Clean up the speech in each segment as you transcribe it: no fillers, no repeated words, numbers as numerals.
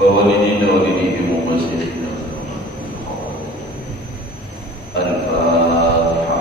ووالدينا ووالديهم ومسيحنا الفاتحة.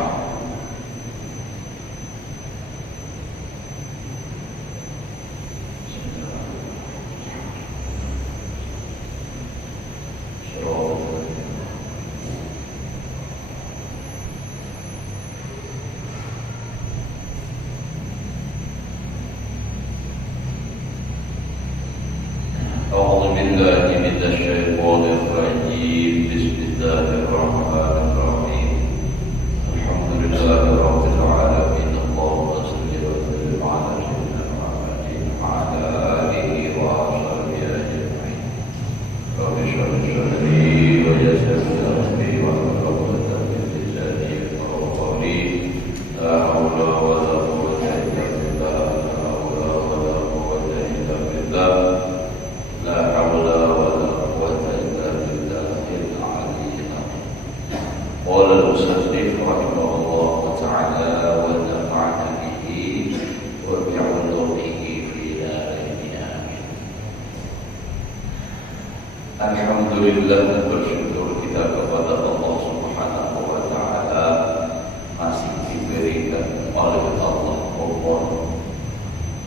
أعوذ بالله من الشيطان الرجيم. بسم الله الرحمن الرحيم. الحمد لله رب العالمين. اللهم صل وسلم على سيدنا محمد وعلى آله وصحبه أجمعين. رب اشرح لي صدري ويسر لي أمري واحلل عقدة من لساني يفقهوا قولي. لا حول ولا قوة إلا بالله. لا حول ولا قوة إلا بالله. لا حول ولا قوة إلا بالله العلي العظيم. قال المصنف رحمه الله تعالى ونفعنا به وبعلومه في دارين آمين. Alhamdulillah, bersyukur kita kepada Allah Subhanahu wa taala masih diberikan oleh Allah umur.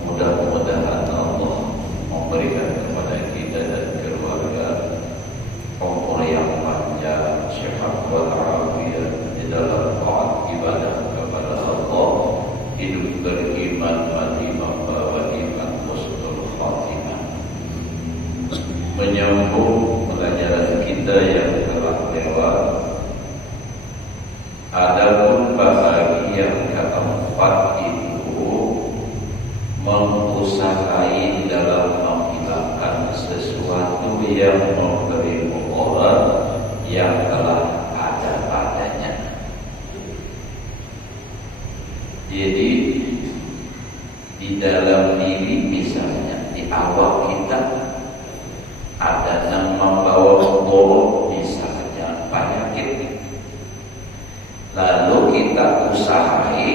Mudah-mudahan Allah memberikan kepada kita dan keluarga umur yang panjang, sehat walafiat di dalam taat ibadah kepada Allah, hidup beriman mati membawa iman husnul khatimah, menyambung pelajaran kita yang telah lewat. Adapun bahagian keempat itu mengusahakan dalam menghilangkan sesuatu yang memberi mudarat yang telah ada padanya. Jadi di dalam diri misalnya di awak kita ada yang membawa mudarat, misalnya penyakit, lalu kita usahai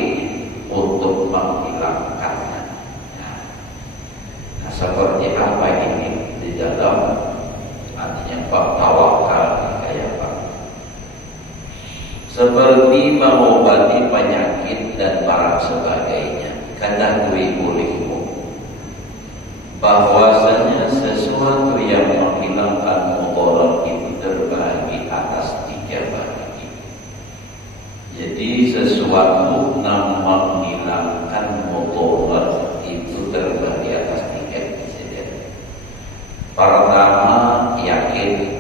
untuk menghilangkannya. Seperti apa ini di dalam artinya bab tawakal kayak apa? Seperti mengobati penyakit dan barang sebagainya. Ketahui olehmu bahwasanya sesuatu yang menghilangkan mudarat itu terbagi atas 3 bagi. Jadi sesuatu yang menghilangkan mudarat itu terbagi atas 3. Pertama, yakin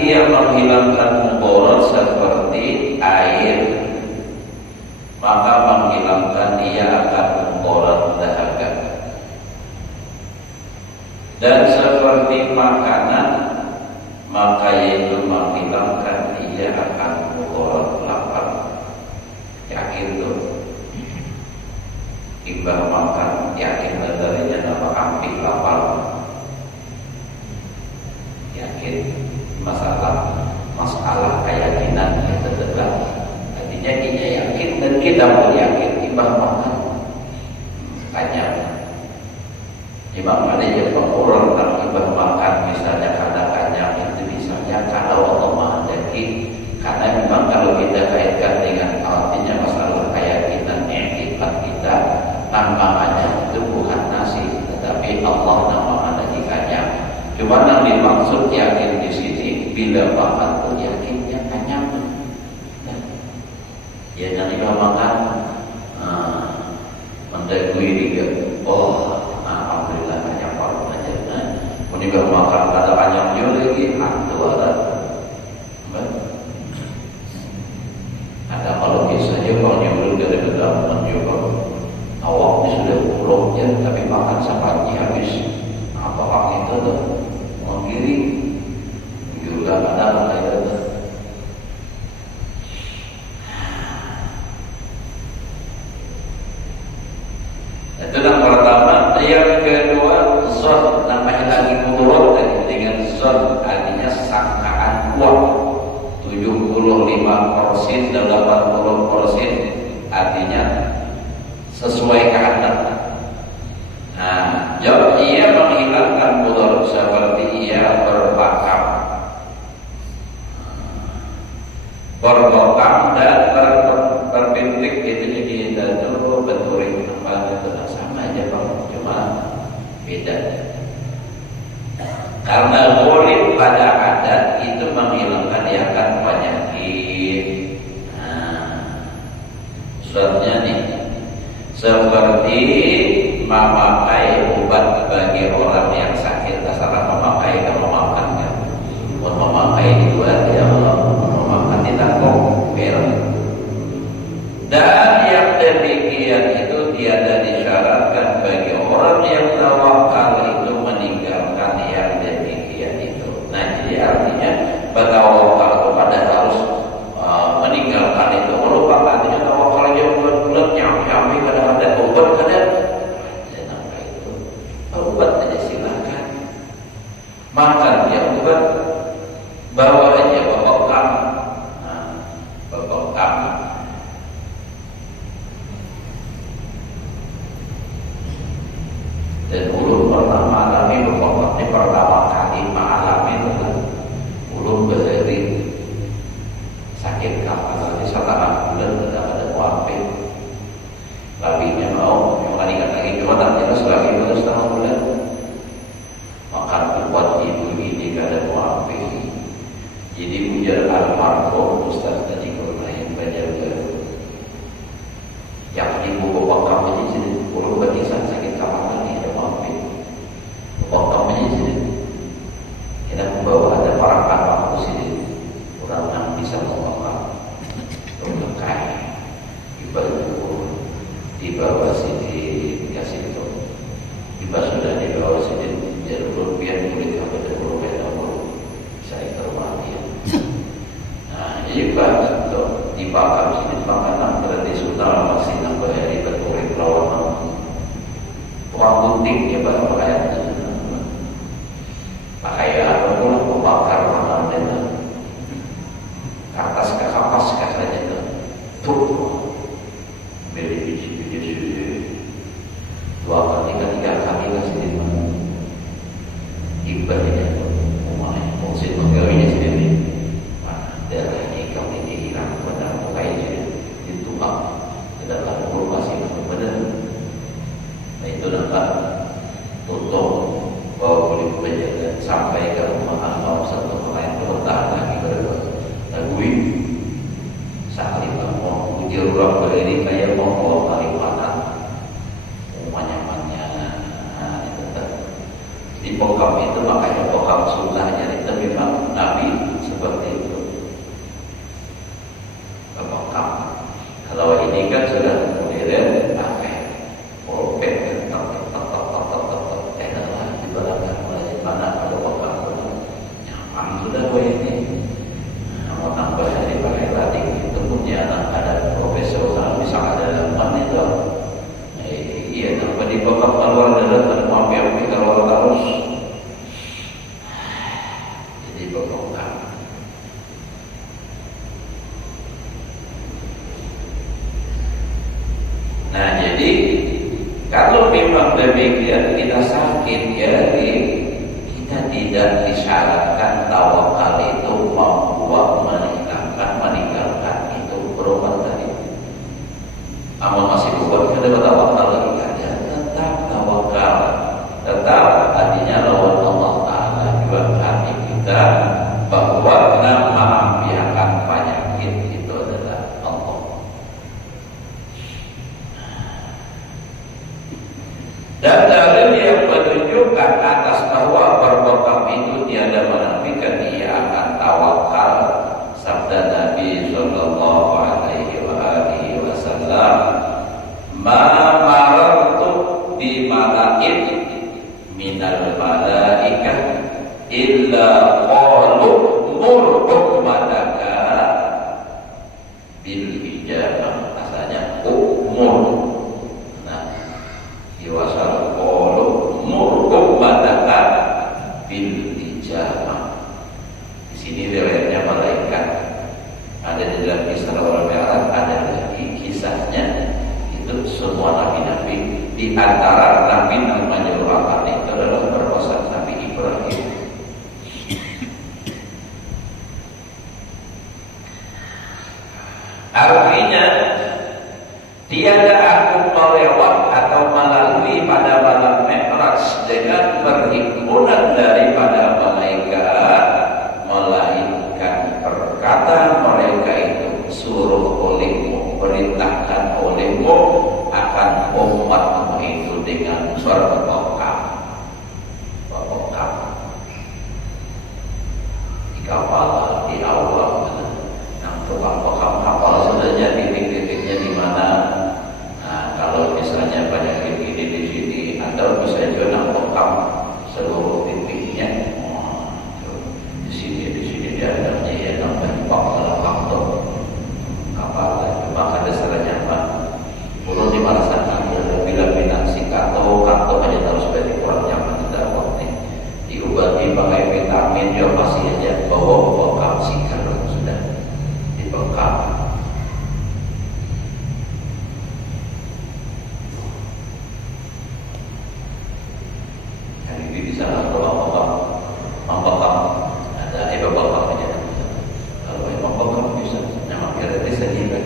dia menghilangkan mudarat seperti air, maka menghilangkan dia akan mudarat dahaga. Dan seperti makanan, maka yaitu menghilangkan dia akan mudarat lapar. Yakin tuh. Imbang makan yakin darinya nama ampik lapar. Yakin masalah keyakinan itu tetap. Artinya dia yakin dan kita mau yakin imbang makan. Tanya Imam ada yang pengurangan tentang imbang makan, misalnya kadang-kadang itu misalnya kalau Allah menghendaki, karena memang kalau kita kaitkan dengan artinya masalah keyakinan i'tiqad kita, tantangannya itu bukan nasi, tetapi Allah yang menghendakkannya. Cuma yang dimaksud yakin di sini bila makan pun yakinnya kenyang. Ya nanti kalau makan mendekui dia, alhamdulillah kenyang kalau aja. Menikah makan ada kenyang juga lagi, hantu ada kalau kisahnya kalau nyuruh dari dalam mencoba awaknya sudah buruknya, tapi makan sampai habis. Apakah itu tuh menggiring juga ada kayak itu. Itu yang pertama. Yang kedua, zon, namanya lagi mudarat dengan zon, artinya sangkaan kuat. 75%, 80%, artinya sesuai kehendak. Nah, jawab ia menghilangkan mudarat seperti ia berbakam dan berpintik itu jadi itu benturing apa itu sama aja Bang, cuma beda. Karena boleh pada adat itu menghilangkan penyakit. Sebabnya nih seperti memakai obat bagi orang yang sakit, asal memakai kalau makan kan, memakai itu ya memakan tidak kompel. Dan yang demikian itu tiada disyaratkan bagi orang yang tawakal itu meninggalkan yang demikian itu. Nah, jadi artinya bertawakal itu pada harus meninggalkan itu. Merupakan artinya tawakal aja bulat nyampe kadang ada obat kadang itu obat aja silakan makan ya obat, bawa aja bekam, bekam. Dan ulun pernah mengalami bekam ini pertama kali mengalami itu kan ulun berdiri sakit kapal tadi setengah bulan sudah ada wampe labinya mau yang kalikan lagi cuma tak jelas lagi baru setengah bulan makan buat ibu ini kada wampe. Jadi ujar almarhum Ustaz tadi kalau lain penjaga yang di buku bakam ini jadi perlu batisan sakit kapal ini ada wampe bakam ini jadi kita membawa ada parakan waktu sini orang yang bisa mengokap berlekai dibawa sini dikasih itu sudah dibawa sini jadi rupiah kulit apa dan rupiah apa saya termati. Nah jadi pak dibakar sini makanan tradisional masih nambah dari berkuring lawan orang gunting ya pak pakaian pakaian orang membakar makanan dengan atas ke kapas katanya itu tuh beli biji dua kali tiga kali kasih di mana ibadahnya umumnya mungkin menggawainya sendiri darah ikan ini hilang pada muka ini dituang adalah masih benar. Nah itu dapat tutup bahwa boleh menjaga sampai ke rumah atau satu lain bertahan lagi beragui saat lima mau uji ruang berdiri kayak mau bawa Kalimantan umanya itu di pokam itu makanya pokam sultannya itu memang Nabi seperti itu pokam. Kalau ini kan sudah modern pakai polpet adalah di belakang mana ada pokam nyaman sudah ini mau tambah dari pakai latih itu punya ada profesional bisa ada dalam itu iya tambah di bawah keluar dalam ada keluar terus jadi bokap. Nah jadi kalau memang demikian kita sakit jadi kita tidak disyaratkan tawakal itu membuat meninggalkan itu berobat tadi. Amal masih buat kita tawakal lagi ada tetap tawakal, tetap artinya lawan Allah Taala juga hati kita bahwa mengampiakan penyakit itu adalah Allah. Dan dalil yang menunjukkan atas bahwa berbekam itu tiada menafikan ia akan tawakal sabda Nabi sallallahu alaihi wasallam, "Ma marartu bi malakin minal malaikah illa qalu murhum madaka bil ijabah." Asalnya umur. Nah, diwasal qalu murhum madaka bil ijabah. Di sini riwayatnya malaikat Di antara Nabi yang menyuruhkan itu adalah perbuatan Nabi Ibrahim. Artinya tiada aku melewat atau melalui pada malam Mi'raj dengan perhimpunan daripada malaikat, melainkan perkataan mereka itu suruh olehmu, perintahkan olehmu akan umatmu itu dengan berbekam. Di kapal, di awal, yang tukang bekam kapal sudah jadi titik-titiknya di mana. Nah, kalau misalnya banyak begini di sini, atau bisa juga bekam seluruh titiknya. Di sini dia ada ya namanya bakal kapal. Maka dasarnya apa? Burung di mana sana bila pinang si kanto aja harus berarti kurang nyaman tidak waktu diobati pakai vitamin dia masih aja bawa bekam si kanto sudah dibekam. Hari ini bisa membekam ada bekam aja. Kalau membekam bisa nama kira bisa juga.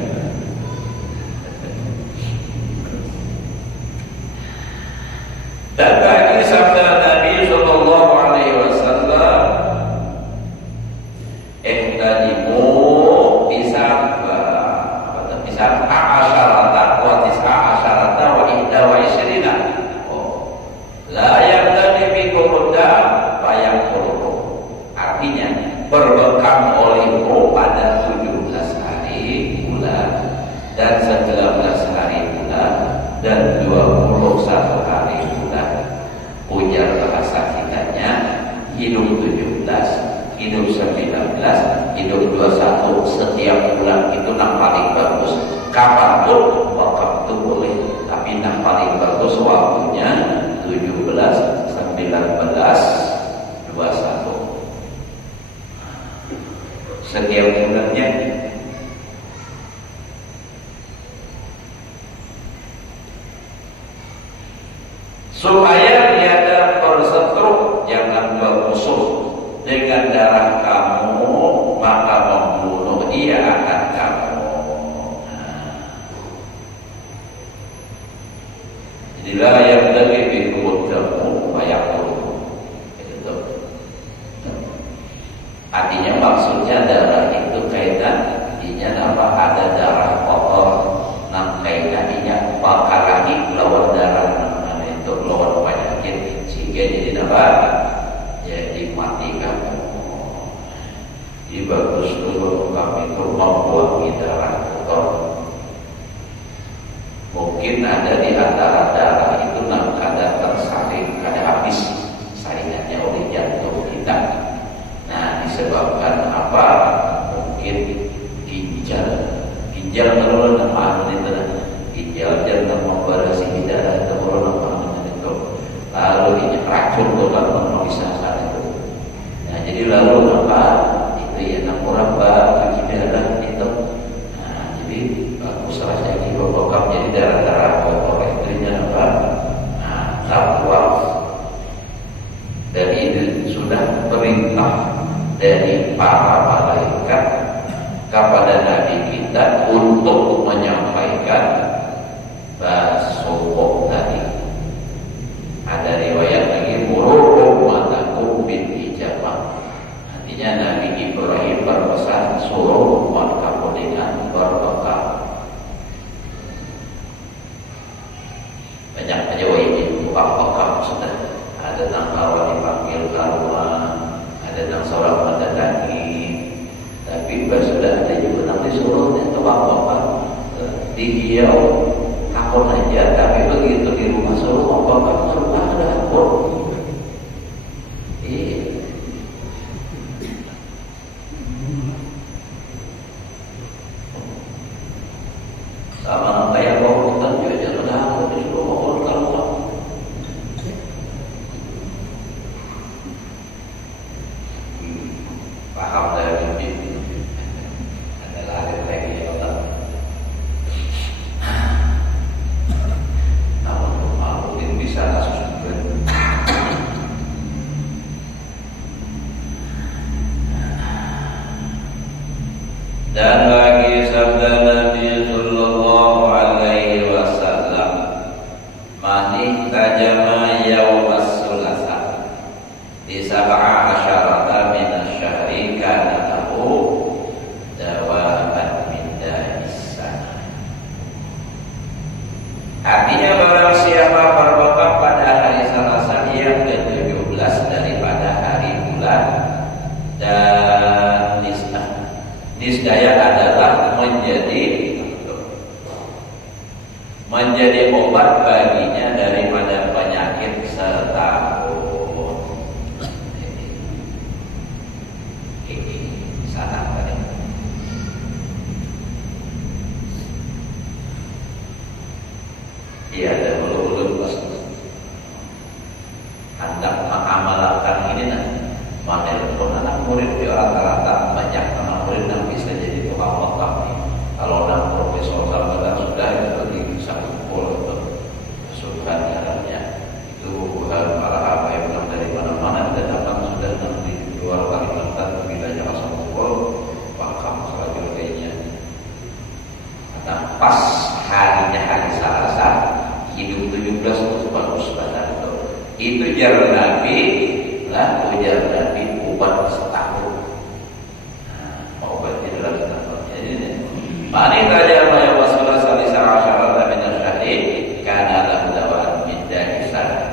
Dan bagi sabda Nabi Sallallahu Alaihi Wasallam, tadimu bisa asyarata wa tis'a asyarata wa ihda wa isyrina. La yaqtadi bikum dam fayaqulu. Artinya berbekam olehmu pada 17 hari bulan dan 19 hari bulan dan 21 hari bulan. Ujar bahasa kitanya hidup 17, hidup 19, hidup 21 setiap bulan itu yang paling bagus. Kapanpun waktu itu boleh, tapi yang paling bagus waktunya 17, 19, 21 setiap bulannya. Supaya tiada berseteru, jangan bermusuh dengan darah kamu, maka membunuh ia akan kamu. Jadilah yang lebih bikut kamu banyak itu. Artinya maksudnya darah itu kaitan dinya apa ada darah kotor, nang kaitannya bakal lagi lawan darah untuk lawan penyakit sehingga jadi apa? Jadi mati kamu. Jadi bagus dulu kami itu membuang darah kotor. Mungkin ada di antara darah itu yang kadang tersaring, kadang habis saringannya oleh jantung kita. Nah disebabkan apa? Mungkin ginjal kalau nama itu ginjal jangan membarasi darah turun lalu ini racun bukan bisa itu. Nah jadi lalu apa itu ya orang cuci darah itu. Nah jadi bagus rasanya dibokap jadi darah-darah kotor itu apa? Nah terbuang. Dan itu sudah perintah dari para malaikat kepada Nabi kita untuk menyampaikan basokok tadi. Ada riwayat lagi murukum matakum bil ijabah. Artinya Nabi Ibrahim berpesan suruh umat kamu dengan berbekam. Banyak aja ini bekam sudah. Ada yang lawan dipanggil ke rumah, ada yang sholat mendatangi. Tapi sudah ada juga yang disuruh dan bekam di Riau. Takut aja, tapi begitu di rumah suruh bekam rumah ada takut. Sama kayak robotan juga jangan takut disuruh bekam. Paham dari ini. Ada lagi ya Allah. Dan lagi sabda Nabi sallallahu alaihi wasallam, "Man ihtajama yaumas sulasa di sab'a asyarata min asy-syahri kana lahu dawaban min da'is sana." Artinya barang siapa berwakaf pada hari Selasa yang ke-17 daripada hari bulan, dan niscaya adalah menjadi obat baginya daripada penyakit setahun. Ini salah tadi. Iya, ada ulun-ulun pas hendak mengamalkan ini nah. Maka anak murid di rata-rata banyak anak murid yang bisa jadi tukang wakaf nih. Kalau anak profesor sahabat sudah itu bisa kumpul kesulitan jalannya. Itu bukan para habaib yang dari mana-mana dan datang sudah di luar Kalimantan bila jangan kumpul wakaf selagi kayaknya. Karena pas harinya hari Selasa hidup 17 itu bagus banget itu. Itu jalan Nabi. Ujar Nabi obat setahun. Obatnya dalam setahun. Jadi mani tajama ya Rasulullah sallallahu alaihi wasallam min asy-syahri kana lahu dawa'an min da'is sana.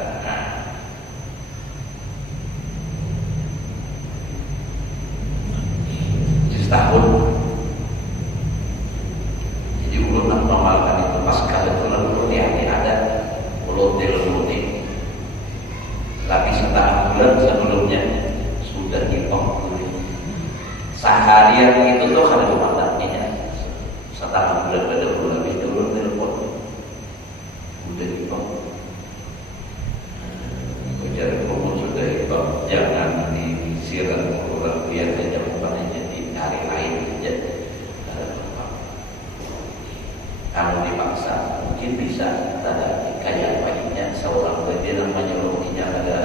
Setahun. Jadi ulun nak mengamalkan itu pas kebetulan ulun yang ada ulun diluluti. Tapi setahun bulan sebelumnya sudah dihitung. Seharian itu tuh ada pemandangannya. Setahun bulan pada bulan itu belum telepon. Sudah dihitung. Ujar umum sudah dihitung. Jangan disiram orang biar saja bukannya di hari lain saja. Kalau dipaksa mungkin bisa ada kayak baiknya seorang dia namanya rohinya ada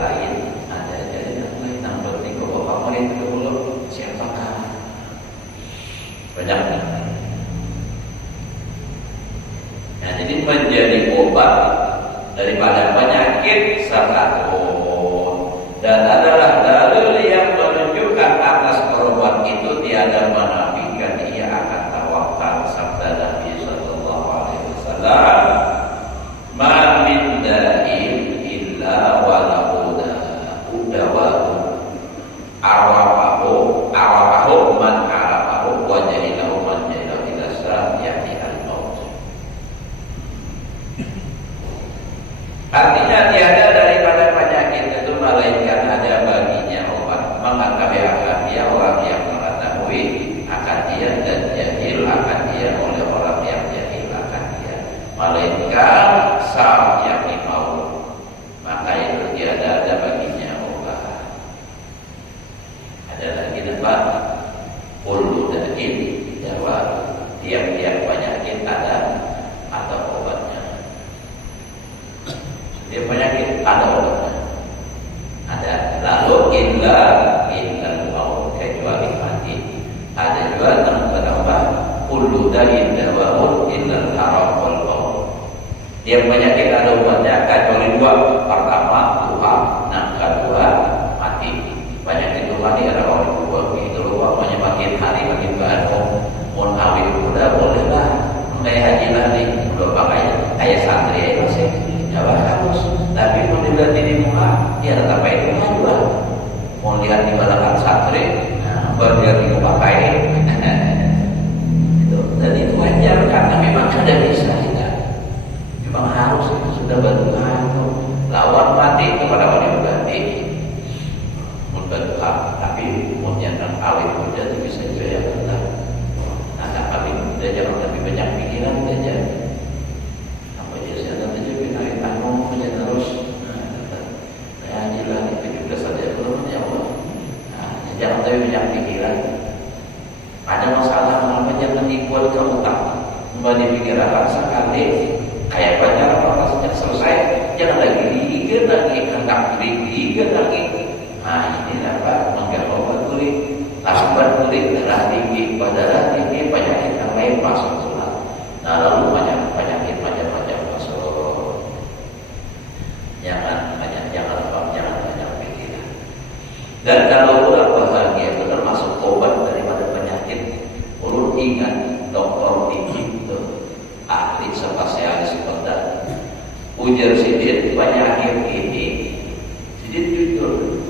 lain ada jadi yang lain yang penting kalau bapak murid dulu siapakah banyak. Nah jadi menjadi obat daripada penyakit setahun dan adalah dalil yang menunjukkan atas obat itu tiada menafikan ia akan tawakal. Sabda Nabi sallallahu alaihi wasallam, "Ma min da'in illa walahu dawa'u arafahu man arafahu wa jahilahu man jahilahu ila sa'a ya'ti al-maut." Artinya tiada daripada penyakit itu melainkan ada baginya obat. Mengetahui akan dia orang yang mengetahui akan dia dan jahil akan dia oleh orang yang jahil akan dia. Melainkan saat yang mau, maka itu tiada ada baginya obat. Ada lagi depan kullu da'in jawab, tiap-tiap penyakit ada atau obatnya. Setiap penyakit ada obatnya. Ada. Lalu illa maut, kecuali mati. Ada juga yang bertambah kullu da'in jawab illa al-haram wal maut. Tiap penyakit ada obatnya kecuali dua. Pertama lupa, nah kedua mati. Penyakit lupa ini ada orang dua. Begitu lupa makin hari makin baru. Mau kawin muda bolehlah. Kayak haji nanti udah pakai kayak santri aja masih jawab harus. Tapi mau dilihat di muka, ya tetap itu juga. Mau lihat di belakang santri, nah, baru dia muka kain. Dan itu wajar karena memang ada bisa ya. Memang harus itu sudah berdoa itu. Lawan mati itu pada wanita berarti mau berdoa, tapi mau nyandang awet muda itu bisa juga ya benar. Anak awet muda jangan lebih banyak pikiran saja. Apa aja saya nanti juga naik tanggung saja terus. Nah, jelas itu juga saja belum ya Allah. Nah, jangan lebih banyak pikiran. Ada masalah apa jangan ikut ke utang. Kembali pikiran sekali kayak pacaran apa sudah selesai, jangan lagi diingat lagi hendak diingat lagi. Nah inilah Pak mengganggu tinggi, padahal ini penyakit yang lain masuk. Nah lalu banyak penyakit macam-macam masuk. Jangan banyak pikiran. Dan kalau udah bahagia itu termasuk obat daripada penyakit. Perlu ingat dokter itu ahli spesialis obat. Ujar Sidin penyakit ini, Sidin jujur.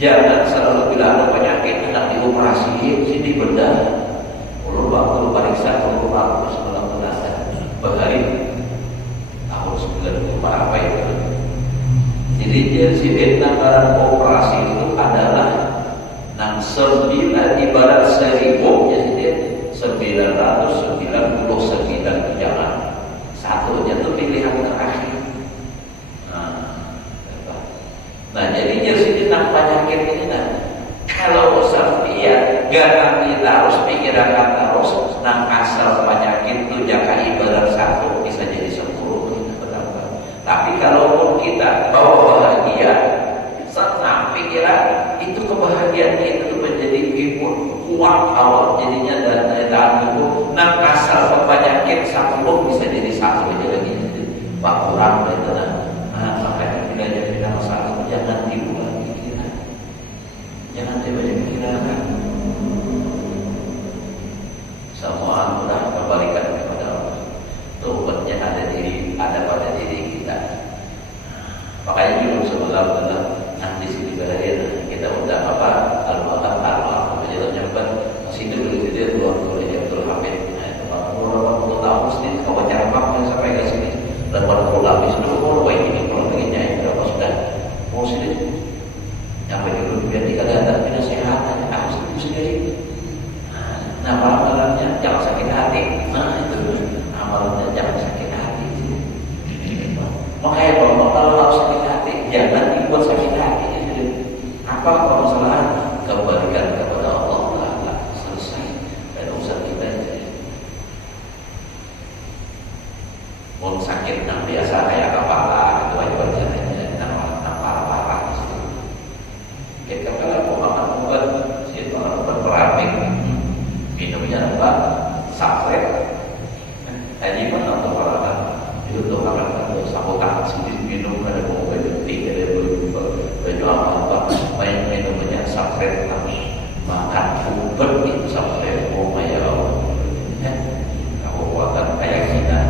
Jangan selalu bila ada penyakit hendak dioperasi, sini bedah. Perlu waktu periksa, perlu waktu sebelum belasan berhari tahun 90 apa itu. Jadi Sidin anggaran operasi itu adalah 9 ibarat 1000 jadi 999 jalan. Satunya itu pilihan terakhir. Nah jadinya sini penyakit ini kalau dia gak kita harus pikirkan terus asal penyakit itu jaka ibarat 1 bisa jadi 10 tapi kalau kita bawa bahagia senang pikiran itu kebahagiaan itu menjadi kuat awal jadinya dan dalam tubuh asal penyakit 10 bisa jadi 1 aja lagi kurang itu makanya bila jadi masalah jangan diulang pikiran, jangan dibanyak pikiran. Semua mudah kembalikan kepada Allah. Tobatnya ada pada diri kita. Makanya dulu sebelum di sini berada kita udah apa al-Wahab menjelaskan masih dulu dia keluar dari Abdul Hamid. Nah itu berapa tahun mesti kau cara apa sampai ke sini. Dan pada habis dulu kalau ini kalau begini berapa sudah mau sini sampai dulu biar tidak ada penasehatan harus itu sendiri. Nah amalannya jangan sakit hati. Nah itu amalannya jangan sakit hati. Makanya kalau harus sakit hati jangan dibuat sakit hati. Apa masalah kembalikan kepada Allah selesai dan urusan kita ini. Mau sakit yang biasa kayak kepala itu aja parah kita kalau mau makan obat si obat peramik minumnya apa sakret tadi mana untuk orang itu tuh orang sabotan sendiri minum ada obat tidak ada baju apa main minumnya sakret harus makan obat itu sakret ya kamu buatkan kayak kita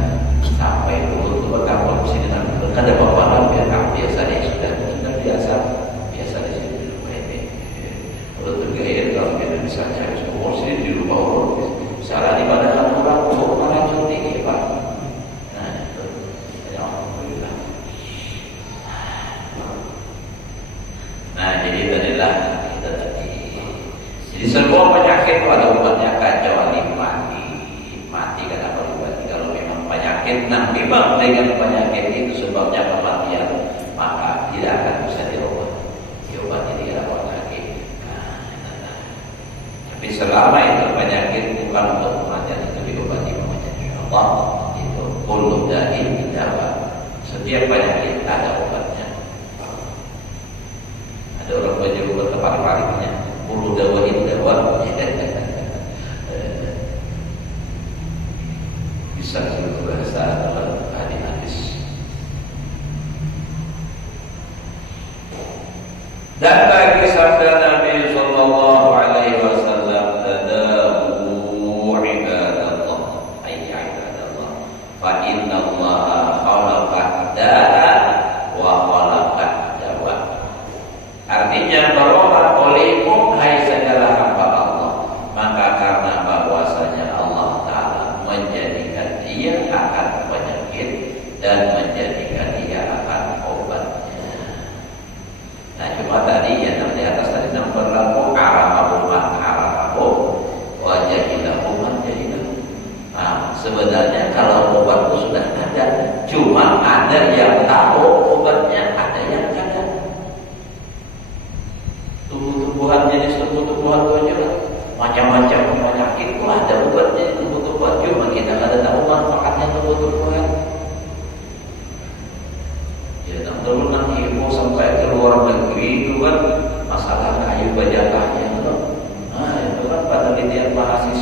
sampai betul kamu di sini ada bapak biar kamu biasa deh sudah biasa di sini kalau tergaya kalau kita bisa cari semua sini di rumah orang salah di mana kamu orang tinggi pak. Nah itu alhamdulillah. Nah jadi itulah kita tadi. Jadi semua penyakit pada umatnya kecuali mati kenapa mati kalau memang penyakit memang dengan penyakit itu sebabnya kematian maka tidak akan bisa diobati dirawat lagi. Tapi selama itu penyakit bukan untuk kematian itu diobati Allah itu kullu da'in dawa. Setiap penyakit ada obatnya. Ada orang berjuru ke tempat paling kullu da'in dawa. Bisa seluruh bahasa dalam hadis. Dan lagi sabda Nabi sallallahu alaihi wasallam tadawu ibadallah ay ibadallah fa inna Allah khalaqa da'a wa khalaqa dawa. Artinya berobat olehmu hai segala hamba Allah maka karena bahwasanya Allah Ta'ala menjadikan dia akan penyakit dan menjadikan dia akan obatnya. Nah cuma tadi yang di atas tadi yang berlaku arafahu wajah ilahuman jahilah. Nah sebenarnya kalau obat itu sudah ada, cuma ada yang tahu obatnya, ada yang tidak. Tumbuh-tumbuhan jenis tumbuh-tumbuhan itu aja lah. Macam-macam penyakit itu ada obatnya tumbuh-tumbuhan, cuma kita tidak ada tahu manfaatnya tumbuh-tumbuhan. Ya, dulu nanti mau sampai ke luar negeri itu kan masalah kayu bajatahnya itu. Nah itu kan penelitian mahasiswa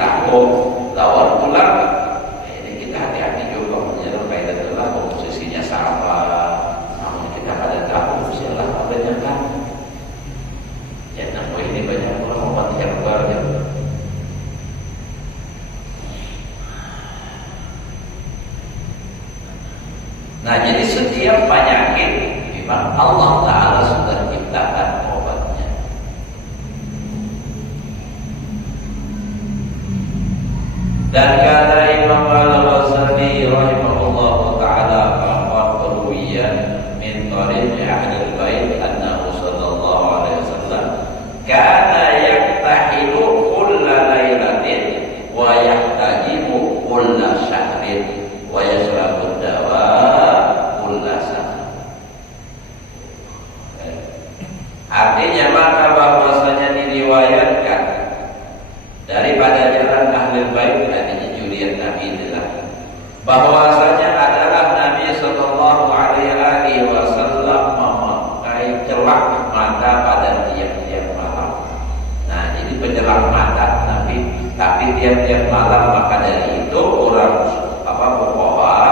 takut lawan pulang. Ini kita hati-hati juga menjalankan kaidah itulah posisinya salah. Namun kita pada tahu sialah adanya kan. Ya namun ini banyak orang obat herbal ya. Nah jadi setiap penyakit memang Allah Ta'ala sudah ciptakan obatnya. Dan kata Imam Al-Ghazali rahimahullah ta'ala bahwa perwiyan min tariqi ahlul bait annahu sallallahu alaihi wasallam kana yaktahilu kulla lailatin wa yahtajimu kulla syahrin wa yashrabu dawa kulla sahr. Artinya maka bahwasanya diriwayatkan daripada jalan ahli bait artinya juriat Nabi adalah bahwasanya adalah Nabi sallallahu alaihi wasallam memakai celak mata pada tiap-tiap malam. Nah, jadi pencelak mata Nabi, tapi tiap-tiap malam maka dari itu orang fuqaha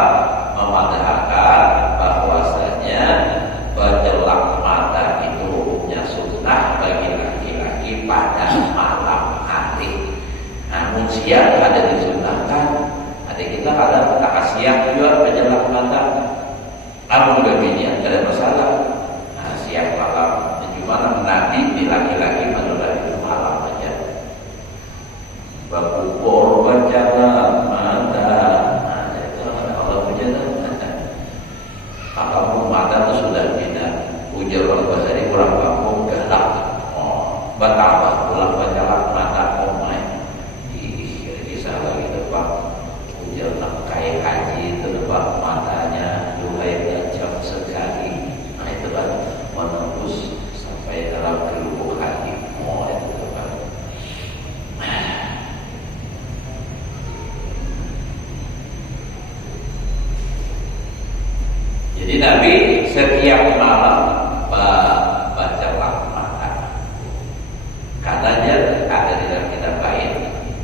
memadzhabkan bahwasanya pencelak mata itu hukumnya sunnah bagi laki-laki pada malam hari. Namun siang ada disunahkan. Ada kita ada siang juga penjelak mata. Namun demikian tidak ada masalah. Nah, siang malam. Cuma Nabi di laki-laki adalah itu malam aja. Bakubur penjelak mata. Nah, itu Allah punya kalau mata itu sudah tidak ujar orang bahasa ini kurang kampung galak. Oh, betapa pulang penjelak mata main. Bisa lagi depan ujar nak kayak haji itu depan matanya duhai jam sekali. Nah itu kan menembus sampai dalam kelubuk hati. Oh itu depan. Jadi Nabi setiap malam bacalah mata. Katanya ada di dalam kitab lain.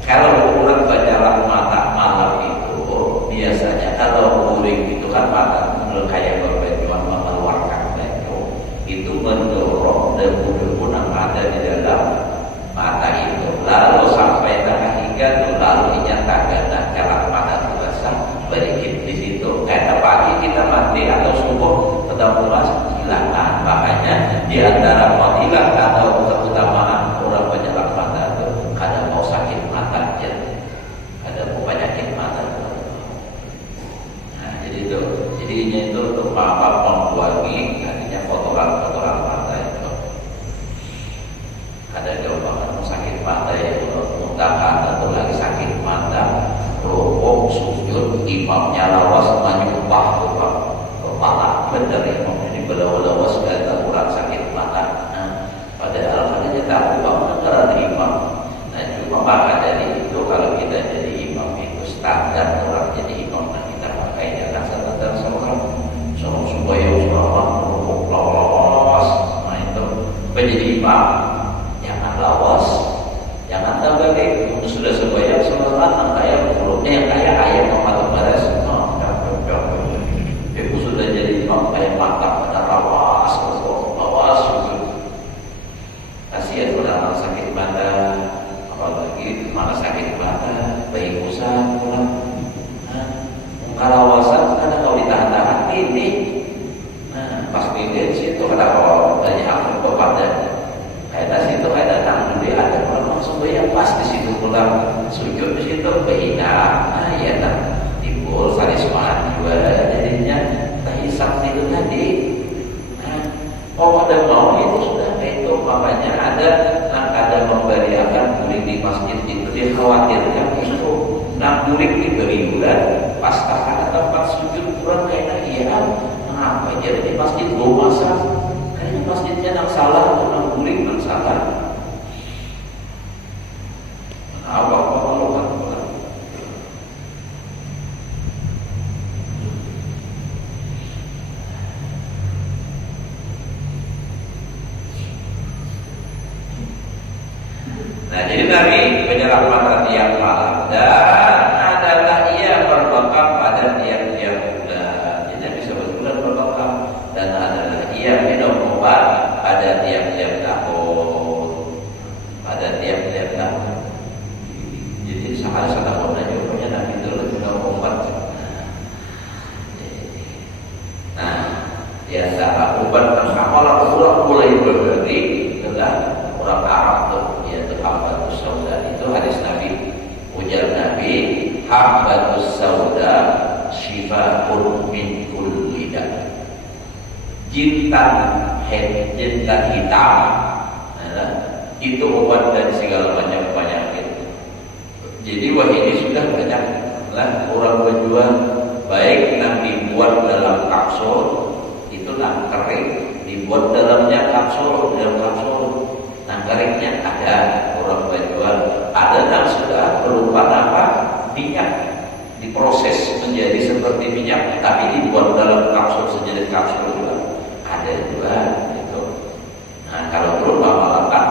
Kalau orang bacalah mata malam itu biasanya kalau guring itu kan mata kayak berbentuan mengeluarkan itu mendorong debu-debu yang ada di dalam mata itu. Lalu sampai tengah hingga lalu dinyatakan celak mata itu basah berikit di situ. Karena pagi kita mandi atau subuh tetap pulas hilangkan. Makanya di antara fadilah atau keutamaan orang penjelak mata itu kadang mau sakit mata aja, ada penyakit mata. Nah jadi itu, jadinya itu untuk membuangi artinya kotoran-kotoran mata itu. Ada jawaban sakit mata itu muntahkan atau lagi sakit mata, rukuk sujud imamnya lawas menyumpah kepala bener imam ini belawas kata orang sakit mata. Nah, padahal katanya tahu bahwa negara imam. Nah cuma maka dari itu kalau kita jadi imam itu standar orang jadi imam dan kita pakai jangan standar seorang supaya seorang rukuk lawas. Nah itu menjadi imam jangan lawas, jangan terbalik. Sudah sebanyak sholat kayak mulutnya yang kayak ayam atau baras. Itu sudah jadi imam kayak mantap pada lawas gitu. Kasihan orang sakit mata, apalagi malah sakit mata, bayi pusat pulang. Kalawasan kadang kalau ditahan-tahan ini. Nah pas di situ kadang banyak aktif kepada kayak situ kayak datang dulu ada orang langsung bayar pas di situ pulang sujud di situ bina. Nah ya tak timbul sarisman juga jadinya terhisap itu tadi. Nah ada mau itu sudah itu makanya ada memberiakan guling di masjid itu dikhawatirkan itu nak guling diberi bulan pas ada tempat sujud kurang kayak iya mengapa jadi di masjid belum masak kayaknya masjidnya yang salah atau yang guling yang salah. Apa kan? Nah jadi Nabi penjelak mata tiap malam habbatus sauda syifaun min kulli da. Jintan hitam itu obat dari segala macam penyakit. Jadi wah ini sudah banyak lah orang berjual, baik yang dibuat dalam kapsul itu yang kering, dibuat dalamnya kapsul, dalam kapsul yang keringnya ada orang berjual, ada yang sudah berupa apa minyak diproses menjadi seperti minyak tapi dibuat dalam kapsul sejenis kapsul juga ada juga itu. Nah kalau berupa malakat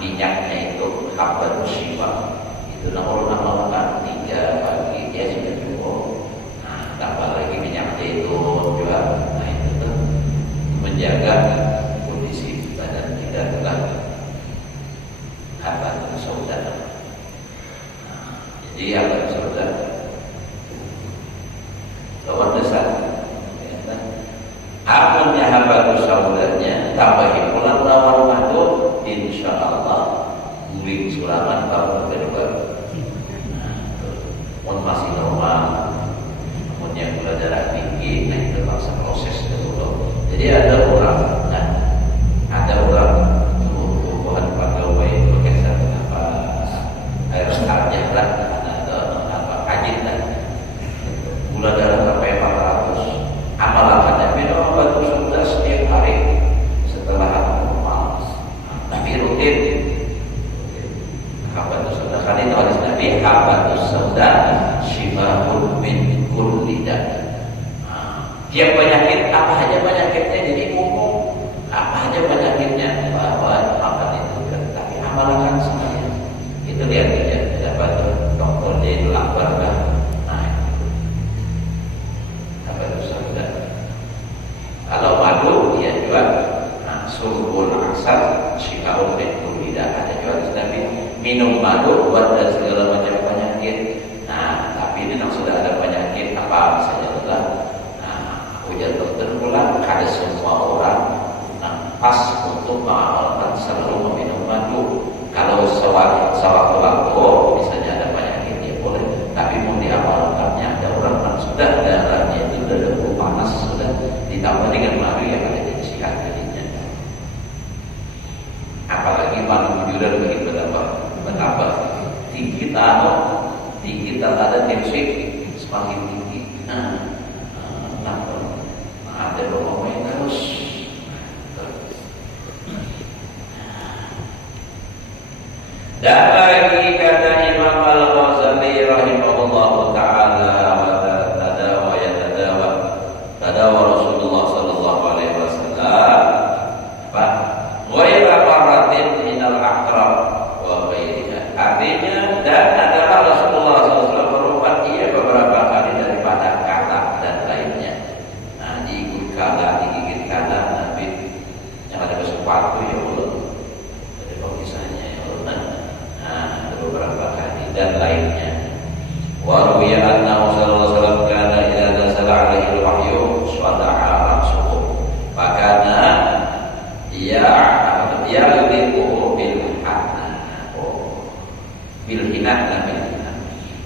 minyaknya itu habbat syifa itu orang malakat 3 pagi dia sudah cukup. Nah tambah lagi minyak zaitun juga. Nah itu tuh menjaga kondisi badan kita telah habbat saudara. Nah, jadi habbat saudara lawan dasar apunnya habbat saudaranya tambahin pulang lawan madu insyaallah guling sulaman tahun kedua. Nah, masih normal, namun yang gula darah tinggi, nah itu masa proses dulu. Jadi ada orang tubuhan pegawai itu kayak apa air saja lah, atau apa kajit lah, gula darah sampai 400, amalannya minum obat sudah setiap hari setelah normal, tapi rutin. Habbatus sauda kan itu hadis Nabi, habbatus sauda syifaun min kulli da. Tiap penyakit apa aja penyakitnya jadi umum, apa aja penyakitnya bahwa apa itu kan, tapi amalkan semuanya. Itu lihat aja dapat dokter dia lapar kan. Nah, habbatus sauda. Kalau madu dia juga surbul asal syifaun min kulli da. Ada juga hadis Nabi minum madu buat dari segala macam penyakit. Nah, tapi ini sudah ada penyakit apa misalnya adalah ujar dokter pula ada semua orang pas untuk mengamalkan selalu meminum madu. Kalau sewaktu-waktu misalnya ada penyakit ya boleh, tapi mau diamalkannya ada orang yang sudah darahnya itu sudah panas sudah ditambah dengan madu yang ada di sihat jadinya. Apalagi madu bujuran begitu bertambah tinggi tanah dan tensi semakin tinggi. Ada doa yang terus. Dan lagi kata Imam Al-Ghazali rahimahullah taala tadawa Rasulullah sallallahu alaihi wasallam wa ila maratin minal aqrab wa ghairiha. Artinya dan adalah Rasulullah SAW berobat ia beberapa kali daripada kata dan lainnya. Nah, diikut kala, digigit kala, Nabi yang ada sepatu ya Allah. Ada kisahnya ya Allah. Nah, ada beberapa kali dan lainnya. Wa ruwiya annahu sallallahu alaihi wasallam kana idza nazala alaihi al-wahyu shada'a ra'suhu. Fakana ya yuliku bil hinah.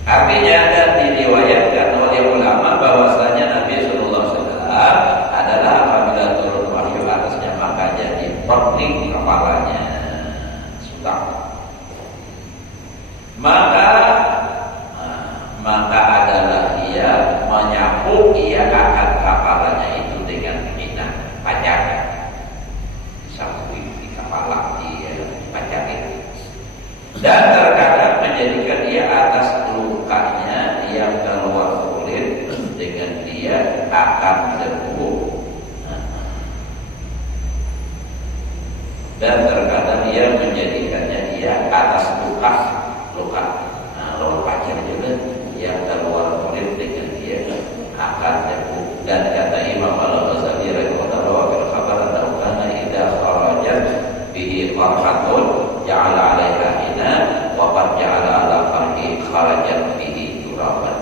Artinya dan diriwayatkan oleh ulama bahwasanya Nabi sallallahu alaihi wasallam adalah apabila turun wahyu atasnya maka jadi pening kepalanya sudah. Maka adalah ia menyapu ia angkat kepalanya itu dengan hinah pajak. Disapu di kepala dia dipajakin. Dan terkadang menjadikan dia atas lukanya yang keluar kulit dengan dia akan debu. Dan terkadang dia menjadikannya dia atas luka. Nah, lawan pacar juga yang keluar kulit dengan dia akan debu. Dan kata Imam Al-Ghazali rahimahullah fil khabar annahu kana idza kharajat bihi qarhatun ja'ala 'alaiha hina wa qad ja'ala 'ala farhi kharajat bihi turaban.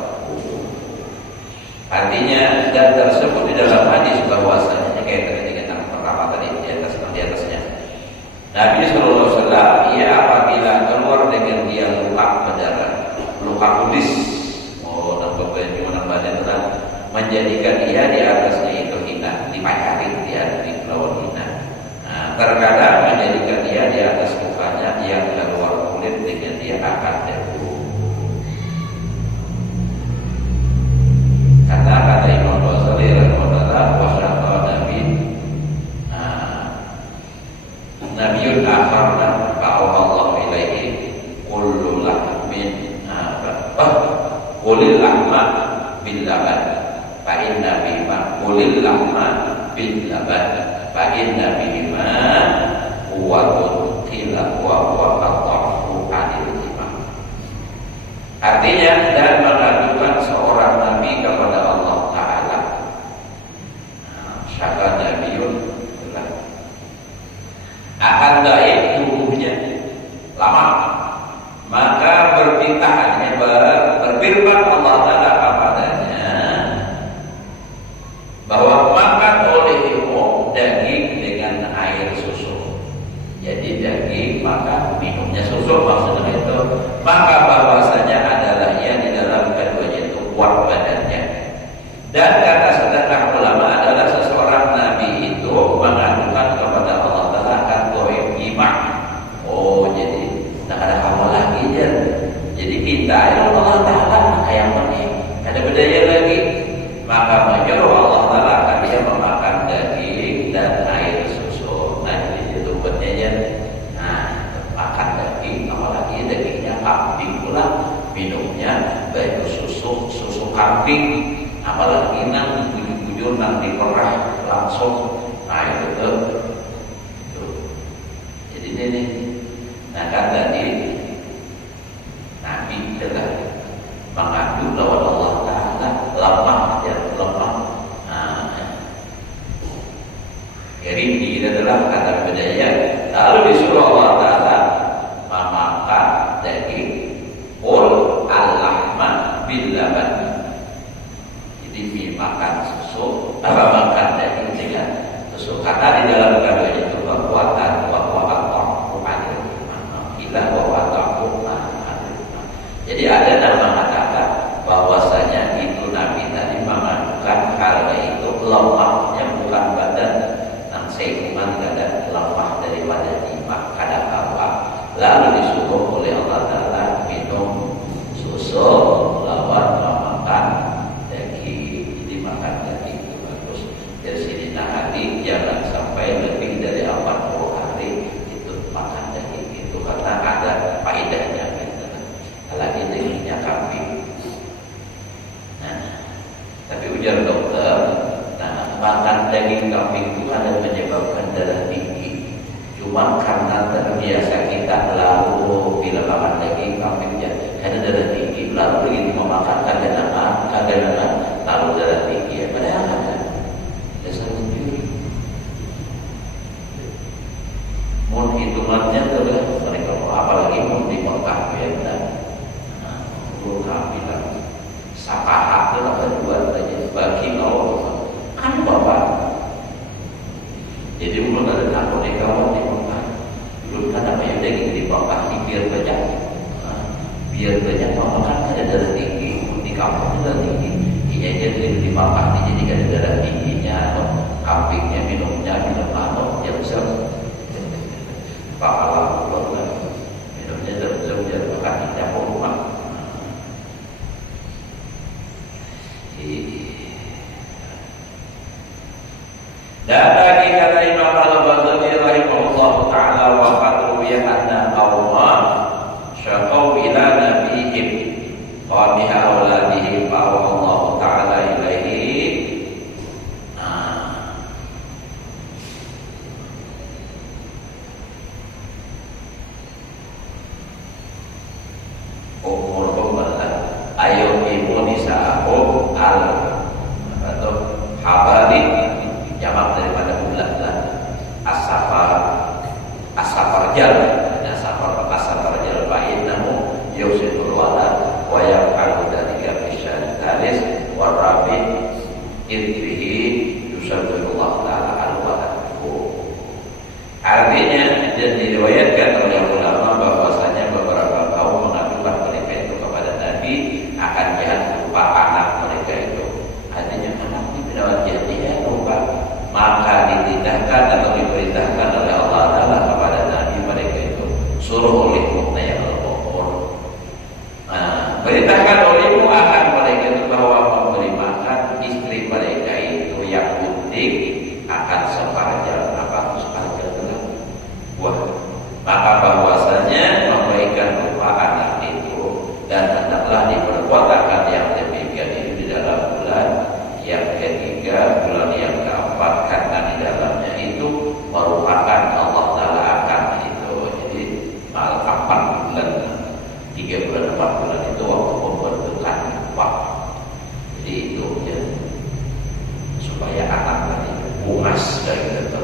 Artinya dan tersebut di dalam hadis bahwasanya kaitannya dengan pertama tadi di atasnya. Nabi sallallahu alaihi wasallam ia apabila keluar dengan dia luka berdarah, luka kudis menjadikan dia di atasnya itu hina, dipacari dia lawan hina. Terkadang menjadikan dia di atas mukanya yang keluar kulit dengan dia akan debu. Karena kata Imam Ghazali rahimahullah, wasyaqa nabi nabiyun akharna fa'awallahu ilaihi kullu lahmin kulil lahma bil laban fa inna bima kulil lahma bil laban fa inna bima quwwatun qila wa qata'u anil imam. Artinya, dan mengadukan seorang nabi kepada Allah Ta'ala. Syaka nabiyun akan baik tubuhnya lama, maka berfirman Allah Ta'ala kepadanya bahwa makan olehmu daging dengan air susu. Jadi daging maka minumnya susu, maksudnya itu. Maka bahwasanya adalah ia di dalam keduanya itu kuat badannya. Dan kata setengah ulama adalah seseorang nabi itu mengadukan kepada Allah Ta'ala akan goib iman. Oh, jadi tak ada kamu lagi ya. Jadi kita ya Allah Ta'ala kayak mana? Ada bedanya lagi. Maka menyuruh Allah Ta'ala akan dia memakan daging dan air susu. Nah, jadi itu buatnya. Nah, makan daging, apalagi dagingnya kambing pula, minumnya baju susu kambing, apalagi nanti bujur-bujur nanti perah langsung. Nah, itu tuh. Jadi ini. Nah, kan tadi Nabi telah mengadu lawan Allah Ta'ala lemah. Rindu adalah kata budaya. Lalu disuruh Allah Ta'ala memakan daging al-lahma bil laban. Jadi makan susu, makan daging dengan susu. Karena di dalam kandungan itu kekuatan jadi ada yang mengatakan bahwasanya itu Nabi tadi mengadukan karena itu lemahnya bukan badan yang seiman kadang lemah daripada iman kadang apa. Lalu disuruh oleh Allah Ta'ala minum susu lawan makan daging. Jadi makan daging itu bagus. Dari sini hati jangan sampai lebih dari 40 hari itu makan daging itu karena ada faedahnya. Lagi dagingnya kambing. Nah, tapi ujar dokter, makan daging kambing itu ada menyebabkan darah tinggi. Cuma karena terbiasa kita lalu bila makan daging kambing ada darah tinggi, lalu begitu memakan kadang lalu darah tinggi. Padahal ada dasar mencuri. Mohon hitungannya adalah mereka apalagi mau di Mekah ya benar. Kami bilang sakahat adalah kedua saja bagi Allah kan bapak. Jadi belum ada takut di kawan di Mekah, belum ada banyak daging di Mekah biar banyak makan ada darah tinggi di kampung darah tinggi. Iya jadi di Mekah jadi ada darah tingginya, kambingnya minum apa ya besar. Pahala minumnya terus biar makan tidak rumah. Dan lagi kata Imam Al-Ghazali rahimahullah ta'ala wa qadruya anna qawma syaqaw ila nabihim wa biha awladihim wa Allah ta'ala ilaihi umur pembalas ayo ibu nisa'ahu habari jamak daripada bulan asafar jalan asafar jalan baik namun yusiful wala wa yaqalu dalika fisyal talis warabi irfihi yusabbilullah ta'ala al-wa'adu. Artinya dan diriwayatkan oleh ulama bahwasanya beberapa kaum mengadukan mereka itu kepada Nabi akan jahat lupa anak mereka itu. Artinya telah diperkuatkan yang demikian itu di dalam bulan yang ketiga, bulan yang keempat, karena di dalamnya itu merupakan Allah Ta'ala akan itu. Jadi 8 bulan, 3 bulan, 4 bulan itu waktu pembentukan waktu. Jadi itu ya, supaya anak tadi puas dari itu.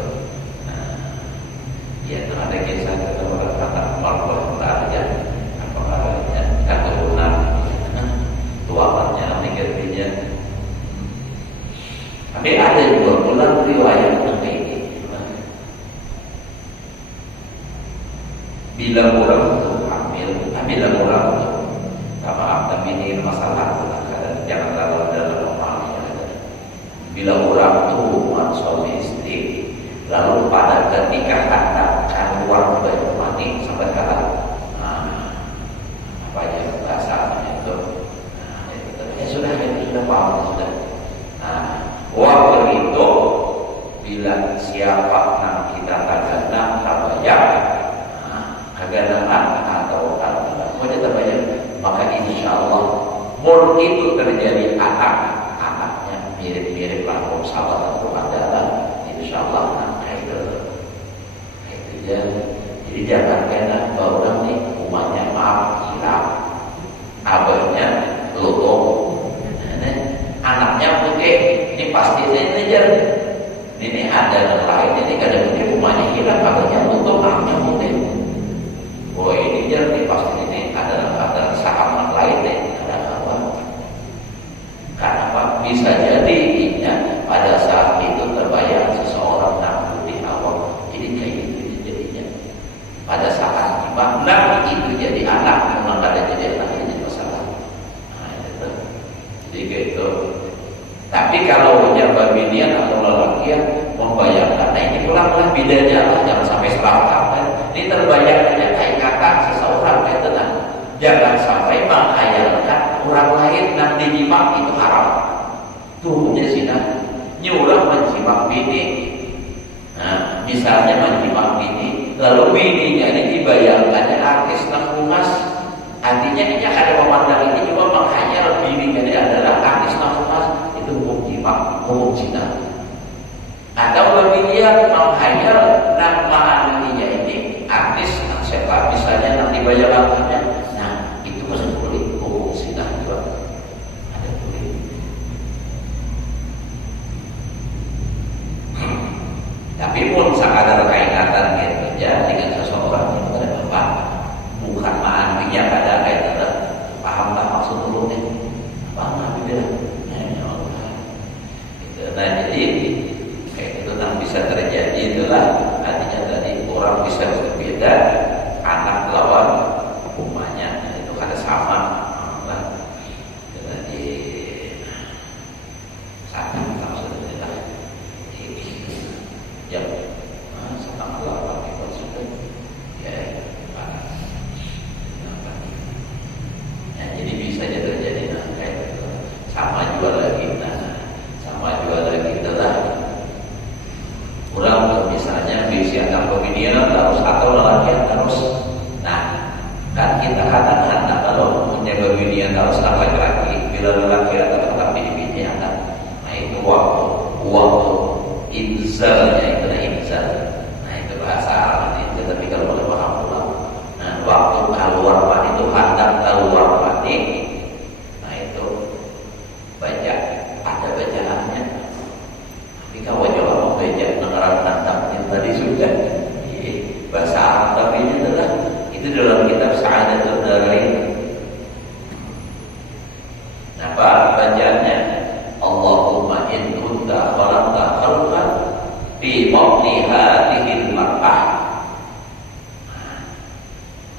Ya, ada kisah orang kata malu ya, apakah ya keturunan tuaannya mikirnya. Tapi ada juga bulan riwayat yang kayak gitu. Bila orang itu hamil, bila orang itu maaf, ini masalah kadang jangan terlalu dalam pemahamannya. Bila orang itu suami istri, lalu pada ketika akan keluar dari mati sampai sekarang, apa ya bahasanya itu, ya sudah paham sudah. Waktu itu bila siapa yang kita tagana terbayang, tagana atau wajah terbayang, maka insya Allah mul itu terjadi anak-anaknya mirip-mirip langsung sahabat atau adalah insya Allah itu ya. Jadi jangan kena bahwa nih rumahnya maaf hilang, abahnya lotong, anaknya putih, ini pasti saya ngejar. Ini ada yang lain, ini kadang putih rumahnya hilang, abahnya lotong, anaknya putih. Oh ini jadi pasti ini ada sahabat lain deh, ada apa? Karena apa? Bisa jadi ya, pada saat itu terbayang seseorang yang putih awal, jadi kayak gitu jadinya. Pada saat dimana itu jadi anak, memang ada jadi anak ini masalah. Itu. Jadi gitu. Tapi kalau jababinian atau lelakian membayangkan, nah ini pulang-pulang bedanya lah, jangan sampai salah kan. Ini terbayangnya kayak kata seseorang kayak tenang. Jangan sampai menghayalkan orang lain nanti nyimak itu haram. Tuhnya zina, nyuruh menjimak bini. Nah, misalnya menjimak bini, lalu bininya ini dibayangkannya artis nafkumas. Artinya ini ada pemandang ini juga menghayal bininya ini adalah artis nafkumas. Itu hukum jimak, hukum zina. Atau lebih lihat menghayal nama anaknya ini artis siapa misalnya nanti bayangannya. Nah, itu masih boleh hukum zina juga. Ada boleh. Tapi pun sekadar kaitatan gitu ya dengan seseorang itu ada apa? Bukan maknanya ada kaitan. Pahamlah maksud dulu nih. Paham nggak beda? Nah jadi kayak itu yang bisa terjadi itulah artinya tadi orang bisa berbeda anak lawan umumnya itu ada sama lah. Jadi sangat maksudnya ini yang sama lawan itu sudah ya jadi bisa terjadi kayak itu sama juga lagi sama jual lagi adalah kurang misalnya bisi anak pemilihan terus atau lelaki terus. Nah kan kita katakan kalau punya pemilihan terus laki-laki bila lelaki atau tetap bini anak. Nah itu waktu inzalnya itu inzal. Nah itu bahasa Arab itu tapi kalau boleh paham pula. Nah waktu keluar mati itu hendak keluar mati. Nah itu baca. Ada bacaannya. Tapi kalau jawab baca negara tentang yang tadi sudah bahasa Arab tapi ini adalah itu dalam kitab Sa'adatul Darain. Apa bacaannya? Allahumma in kunta khalaqta khalqan fi batni hadhihi al-mar'ah.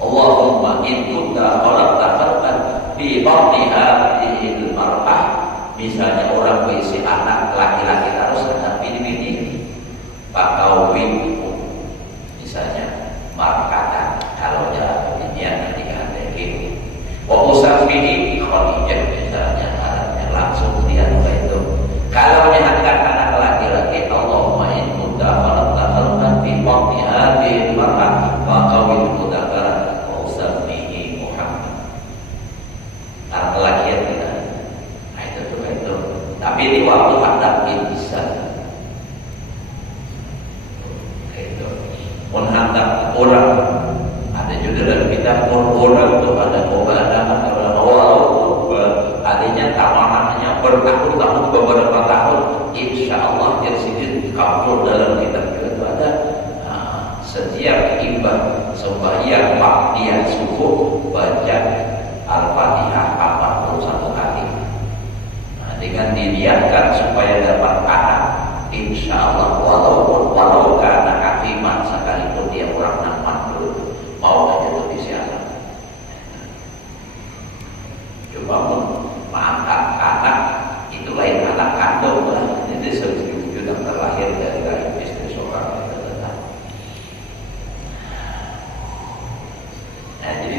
Allahumma in kunta khalaqta khalqan fi batni hadhihi al-mar'ah. Misalnya orang berisi anak laki-laki harus anak bini-bini pakawin misalnya markatan kalau jalan binian nanti ada gitu wa usafini khadijah misalnya arahnya langsung dia itu kalau dihantar anak laki-laki Allahumma in kunta khalaqta khalqan fi batni hadhihi al-mar'ah pakawin mudzakkara wa usafini Muhammad. lelakian kita. Nah itu. Tapi di waktu hadap bisa. Itu. Menghadap orang. Ada juga dalam kitab orang itu ada artinya tamanannya bertahun-tahun beberapa tahun, insya Allah tersidin kabul dalam kitab itu ada. Setiap ibadah sembahyang waktu subuh baca Al-Fatihah 41 kali. Dengan diniatkan supaya dapat anak, insya Allah walau karena hakiman sekalipun dia orang mandul mau aja tuh disiapkan. Coba mengangkat anak itu lain anak kandung lah. Jadi sudah terlahir dari rahim istri seorang itu. Nah jadi